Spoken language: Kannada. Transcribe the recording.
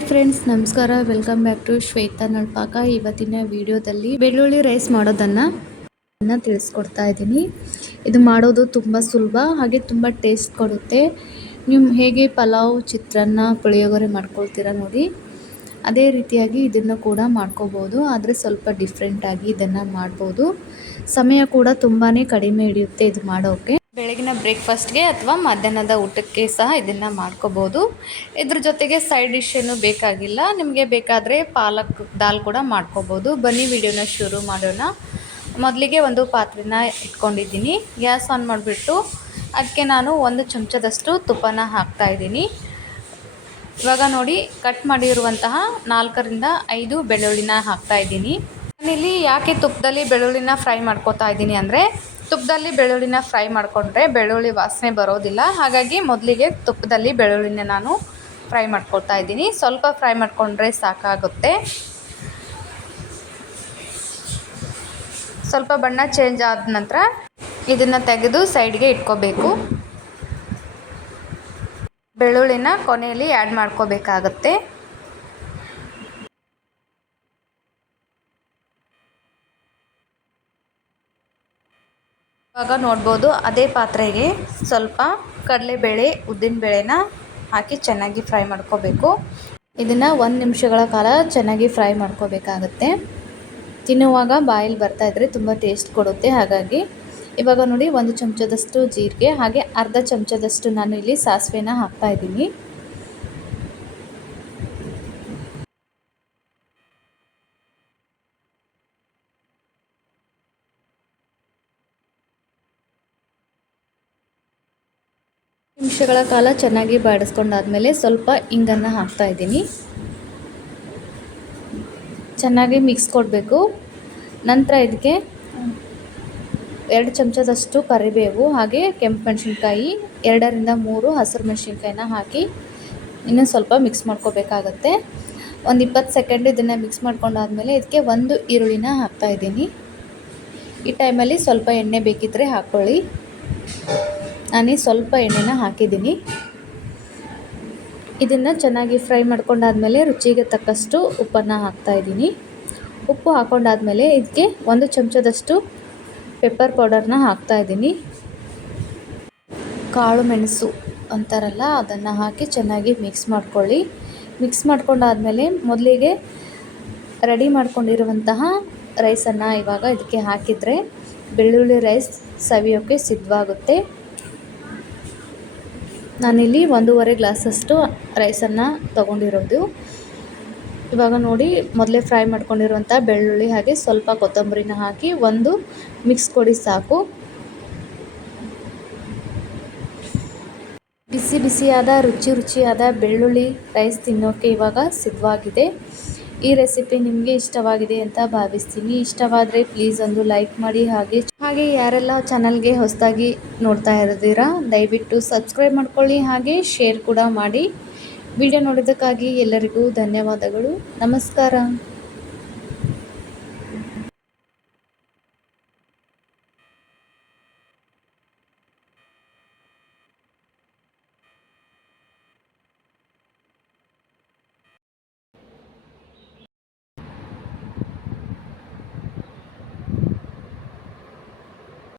ಹಾಯ್ ಫ್ರೆಂಡ್ಸ್, ನಮಸ್ಕಾರ. Welcome back to Shweta Nalpaka. ಇವತ್ತಿನ ವಿಡಿಯೋದಲ್ಲಿ ಬೆಳ್ಳುಳ್ಳಿ ರೈಸ್ ಮಾಡೋದನ್ನು ತಿಳಿಸ್ಕೊಡ್ತಾ ಇದ್ದೀನಿ. ಇದು ಮಾಡೋದು ತುಂಬ ಸುಲಭ, ಹಾಗೆ ತುಂಬ ಟೇಸ್ಟ್ ಕೊಡುತ್ತೆ. ನೀವು ಹೇಗೆ ಪಲಾವ್, ಚಿತ್ರಾನ್ನ, ಪುಳಿಯೋಗರೆ ಮಾಡ್ಕೊಳ್ತೀರಾ ನೋಡಿ, ಅದೇ ರೀತಿಯಾಗಿ ಇದನ್ನು ಕೂಡ ಮಾಡ್ಕೋಬೋದು. ಆದರೆ ಸ್ವಲ್ಪ ಡಿಫ್ರೆಂಟಾಗಿ ಇದನ್ನು ಮಾಡ್ಬೋದು. ಸಮಯ ಕೂಡ ತುಂಬಾ ಕಡಿಮೆ ಹಿಡಿಯುತ್ತೆ ಇದು ಮಾಡೋಕ್ಕೆ. ಬೆಳಗಿನ ಬ್ರೇಕ್ಫಾಸ್ಟ್ಗೆ ಅಥವಾ ಮಧ್ಯಾಹ್ನದ ಊಟಕ್ಕೆ ಸಹ ಇದನ್ನು ಮಾಡ್ಕೋಬೋದು. ಇದ್ರ ಜೊತೆಗೆ ಸೈಡ್ ಡಿಶ್ ಏನು ಬೇಕಾಗಿಲ್ಲ. ನಿಮಗೆ ಬೇಕಾದರೆ ಪಾಲಕ್ ದಾಲ್ ಕೂಡ ಮಾಡ್ಕೋಬೋದು. ಬನ್ನಿ ವಿಡಿಯೋನ ಶುರು ಮಾಡೋಣ. ಮೊದಲಿಗೆ ಒಂದು ಪಾತ್ರೆನ ಇಟ್ಕೊಂಡಿದ್ದೀನಿ. ಗ್ಯಾಸ್ ಆನ್ ಮಾಡಿಬಿಟ್ಟು ಅದಕ್ಕೆ ನಾನು 1 ಚಮಚದಷ್ಟು ತುಪ್ಪನ ಹಾಕ್ತಾಯಿದ್ದೀನಿ. ಇವಾಗ ನೋಡಿ, ಕಟ್ ಮಾಡಿರುವಂತಹ 4 ರಿಂದ 5 ಬೆಳ್ಳುಳ್ಳಿನ ಹಾಕ್ತಾಯಿದ್ದೀನಿ. ನಾನಿಲ್ಲಿ ಯಾಕೆ ತುಪ್ಪದಲ್ಲಿ ಬೆಳ್ಳುಳ್ಳಿನ ಫ್ರೈ ಮಾಡ್ಕೋತಾ ಇದ್ದೀನಿ ಅಂದರೆ, ತುಪ್ಪದಲ್ಲಿ ಬೆಳ್ಳುಳ್ಳಿನ ಫ್ರೈ ಮಾಡಿಕೊಂಡ್ರೆ ಬೆಳ್ಳುಳ್ಳಿ ವಾಸನೆ ಬರೋದಿಲ್ಲ. ಹಾಗಾಗಿ ಮೊದಲಿಗೆ ತುಪ್ಪದಲ್ಲಿ ಬೆಳ್ಳುಳ್ಳಿನ ನಾನು ಫ್ರೈ ಮಾಡ್ಕೊಳ್ತಾ ಇದ್ದೀನಿ. ಸ್ವಲ್ಪ ಫ್ರೈ ಮಾಡಿಕೊಂಡ್ರೆ ಸಾಕಾಗುತ್ತೆ. ಸ್ವಲ್ಪ ಬಣ್ಣ ಚೇಂಜ್ ಆದ ನಂತರ ಇದನ್ನು ತೆಗೆದು ಸೈಡ್ಗೆ ಇಟ್ಕೋಬೇಕು. ಬೆಳ್ಳುಳ್ಳಿನ ಕೊನೆಯಲ್ಲಿ ಆ್ಯಡ್ ಮಾಡ್ಕೋಬೇಕಾಗತ್ತೆ. ಇವಾಗ ನೋಡ್ಬೋದು, ಅದೇ ಪಾತ್ರೆಗೆ ಸ್ವಲ್ಪ ಕಡಲೆಬೇಳೆ, ಉದ್ದಿನಬೇಳೆನ ಹಾಕಿ ಚೆನ್ನಾಗಿ ಫ್ರೈ ಮಾಡ್ಕೋಬೇಕು. ಇದನ್ನು 1 ನಿಮಿಷಗಳ ಕಾಲ ಚೆನ್ನಾಗಿ ಫ್ರೈ ಮಾಡ್ಕೋಬೇಕಾಗತ್ತೆ. ತಿನ್ನುವಾಗ ಬಾಯಲ್ಲಿ ಬರ್ತಾಯಿದ್ರೆ ತುಂಬ ಟೇಸ್ಟ್ ಕೊಡುತ್ತೆ. ಹಾಗಾಗಿ ಇವಾಗ ನೋಡಿ, 1 ಚಮಚದಷ್ಟು ಜೀರಿಗೆ, ಹಾಗೆ ಅರ್ಧ ಚಮಚದಷ್ಟು ನಾನು ಇಲ್ಲಿ ಸಾಸಿವೆನ ಹಾಕ್ತಾಯಿದ್ದೀನಿ. ನಿಮಿಷಗಳ ಕಾಲ ಚೆನ್ನಾಗಿ ಬಾಡಿಸ್ಕೊಂಡಾದ್ಮೇಲೆ ಸ್ವಲ್ಪ ಇಂಗನ್ನು ಹಾಕ್ತಾಯಿದ್ದೀನಿ. ಚೆನ್ನಾಗಿ ಮಿಕ್ಸ್ ಕೊಡಬೇಕು. ನಂತರ ಇದಕ್ಕೆ 2 ಚಮಚದಷ್ಟು ಕರಿಬೇವು, ಹಾಗೆ ಕೆಂಪು ಮೆಣಸಿನ್ಕಾಯಿ, 2 ರಿಂದ 3 ಹಸಿರು ಮೆಣಸಿನ್ಕಾಯಿನ ಹಾಕಿ ಇನ್ನೂ ಸ್ವಲ್ಪ ಮಿಕ್ಸ್ ಮಾಡ್ಕೋಬೇಕಾಗತ್ತೆ. ಒಂದು 20 ಸೆಕೆಂಡ್ ಇದನ್ನು ಮಿಕ್ಸ್ ಮಾಡ್ಕೊಂಡಾದ್ಮೇಲೆ ಇದಕ್ಕೆ 1 ಈರುಳ್ಳಿನ ಹಾಕ್ತಾಯಿದ್ದೀನಿ. ಈ ಟೈಮಲ್ಲಿ ಸ್ವಲ್ಪ ಎಣ್ಣೆ ಬೇಕಿದ್ದರೆ ಹಾಕ್ಕೊಳ್ಳಿ. ನಾನು ಸ್ವಲ್ಪ ಎಣ್ಣೆನ ಹಾಕಿದ್ದೀನಿ. ಇದನ್ನು ಚೆನ್ನಾಗಿ ಫ್ರೈ ಮಾಡ್ಕೊಂಡಾದ್ಮೇಲೆ ರುಚಿಗೆ ತಕ್ಕಷ್ಟು ಉಪ್ಪನ್ನು ಹಾಕ್ತಾಯಿದ್ದೀನಿ. ಉಪ್ಪು ಹಾಕ್ಕೊಂಡಾದ್ಮೇಲೆ ಇದಕ್ಕೆ 1 ಚಮಚದಷ್ಟು ಪೆಪ್ಪರ್ ಪೌಡರ್ನ ಹಾಕ್ತಾಯಿದ್ದೀನಿ. ಕಾಳು ಮೆಣಸು ಅಂತಾರಲ್ಲ, ಅದನ್ನು ಹಾಕಿ ಚೆನ್ನಾಗಿ ಮಿಕ್ಸ್ ಮಾಡ್ಕೊಳ್ಳಿ. ಮಿಕ್ಸ್ ಮಾಡ್ಕೊಂಡಾದ್ಮೇಲೆ ಮೊದಲಿಗೆ ರೆಡಿ ಮಾಡ್ಕೊಂಡಿರುವಂತಹ ರೈಸನ್ನು ಇವಾಗ ಇದಕ್ಕೆ ಹಾಕಿದರೆ ಬೆಳ್ಳುಳ್ಳಿ ರೈಸ್ ಸವಿಯೋಕ್ಕೆ ಸಿದ್ಧವಾಗುತ್ತೆ. ನಾನಿಲ್ಲಿ 1.5 ಗ್ಲಾಸಷ್ಟು ರೈಸನ್ನು ತಗೊಂಡಿರೋದು. ಇವಾಗ ನೋಡಿ, ಮೊದಲೇ ಫ್ರೈ ಮಾಡ್ಕೊಂಡಿರುವಂಥ ಬೆಳ್ಳುಳ್ಳಿ ಹಾಗೆ ಸ್ವಲ್ಪ ಕೊತ್ತಂಬರಿನ ಹಾಕಿ ಒಂದು ಮಿಕ್ಸ್ ಕೊಡಿ ಸಾಕು. ಬಿಸಿ ಬಿಸಿಯಾದ ರುಚಿಯಾದ ಬೆಳ್ಳುಳ್ಳಿ ರೈಸ್ ತಿನ್ನೋಕ್ಕೆ ಇವಾಗ ಸಿದ್ಧವಾಗಿದೆ. ಈ ರೆಸಿಪಿ ನಿಮಗೆ ಇಷ್ಟವಾಗಿದೆ ಅಂತ ಭಾವಿಸ್ತೀನಿ. ಇಷ್ಟವಾದರೆ ಪ್ಲೀಸ್ ಒಂದು ಲೈಕ್ ಮಾಡಿ. ಹಾಗೆ ಯಾರೆಲ್ಲ ಚಾನಲ್ಗೆ ಹೊಸದಾಗಿ ನೋಡ್ತಾ ಇದ್ದೀರಾ, ದಯವಿಟ್ಟು ಸಬ್ಸ್ಕ್ರೈಬ್ ಮಾಡ್ಕೊಳ್ಳಿ, ಹಾಗೆ ಶೇರ್ ಕೂಡ ಮಾಡಿ. ವಿಡಿಯೋ ನೋಡೋದಕ್ಕಾಗಿ ಎಲ್ಲರಿಗೂ ಧನ್ಯವಾದಗಳು. ನಮಸ್ಕಾರ.